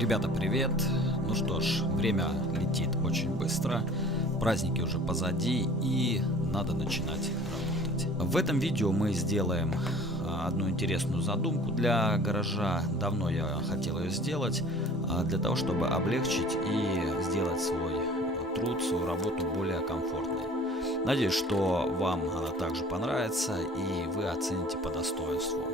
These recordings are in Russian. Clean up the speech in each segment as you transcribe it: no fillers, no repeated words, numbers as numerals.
Ребята, привет! Ну что ж, время летит очень быстро, праздники уже позади и надо начинать работать. В этом видео мы сделаем одну интересную задумку для гаража. Давно я хотел ее сделать, для того, чтобы облегчить и сделать свой труд, свою работу более комфортной. Надеюсь, что вам она также понравится и вы оцените по достоинству.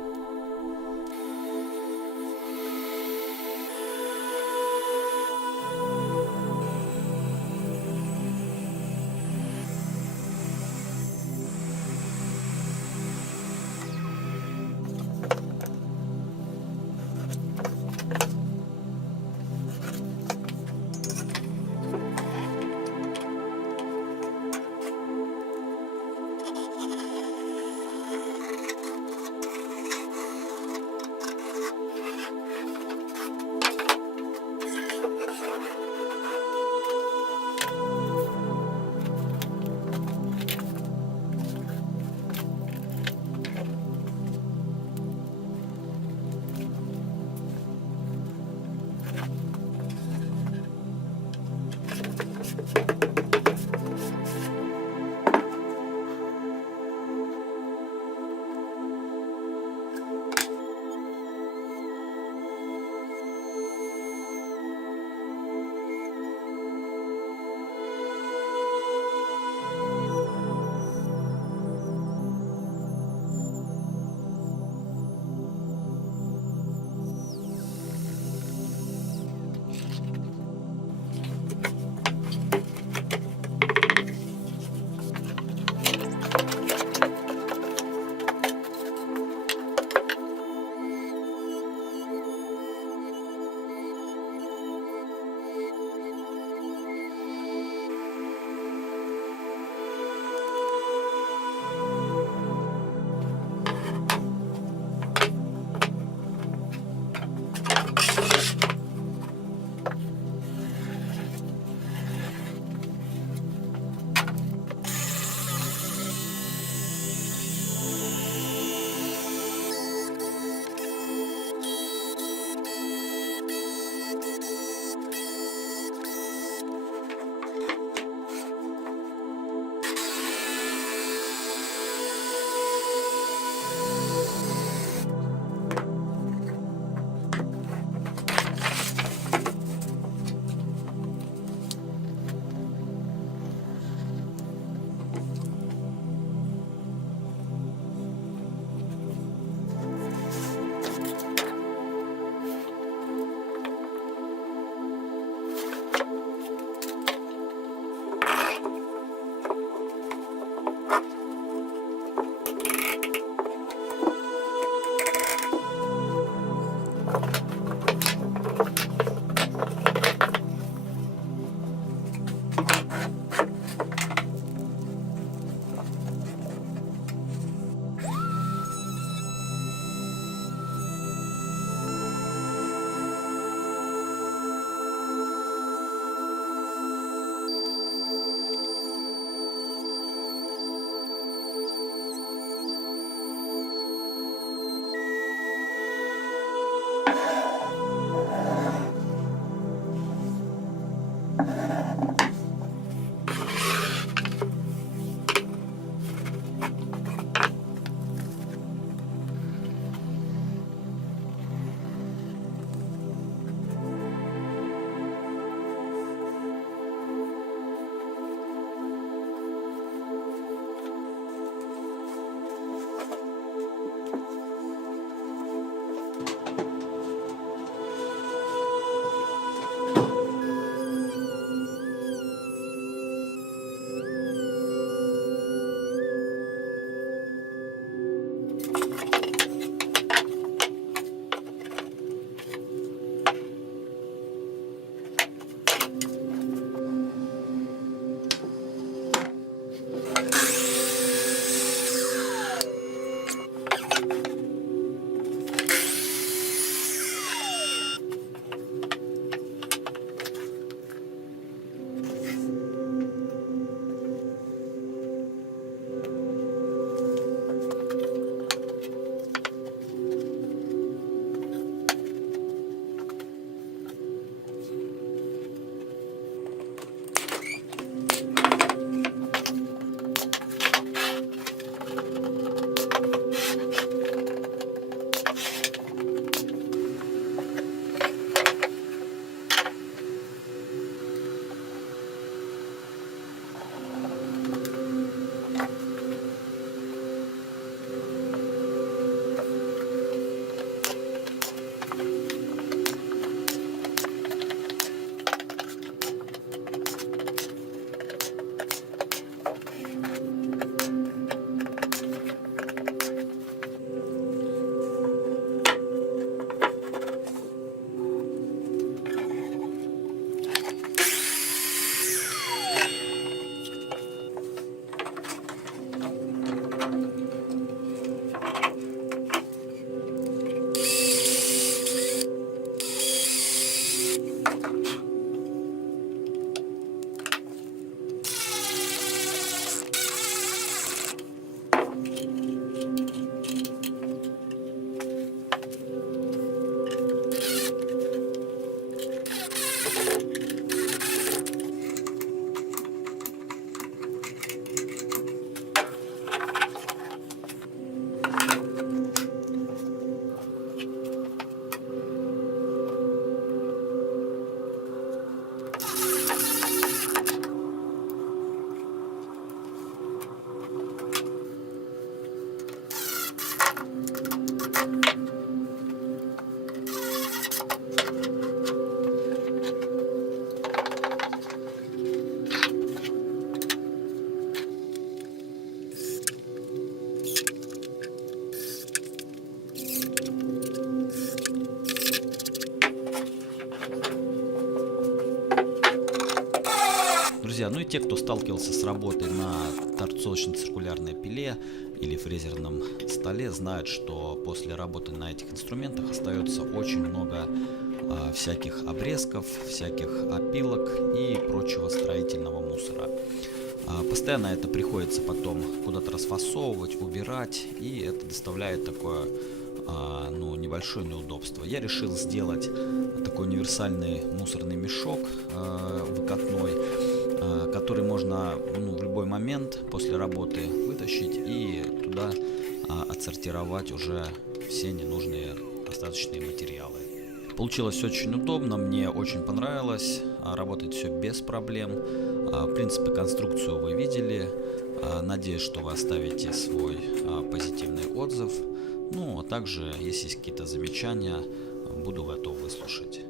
друзья. Ну и те, кто сталкивался с работой на торцовочно-циркулярной пиле или фрезерном столе, знают, что после работы на этих инструментах остается очень много всяких обрезков, всяких опилок и прочего строительного мусора. Постоянно это приходится потом куда-то расфасовывать, убирать, и это доставляет такое небольшое неудобство. Я решил сделать такой универсальный мусорный мешок выкатной, который можно в любой момент после работы вытащить и туда отсортировать уже все ненужные остаточные материалы. Получилось очень удобно, мне очень понравилось, работает все без проблем. В принципе, конструкцию вы видели. Надеюсь, что вы оставите свой позитивный отзыв. Ну, а также, если есть какие-то замечания, буду готов выслушать.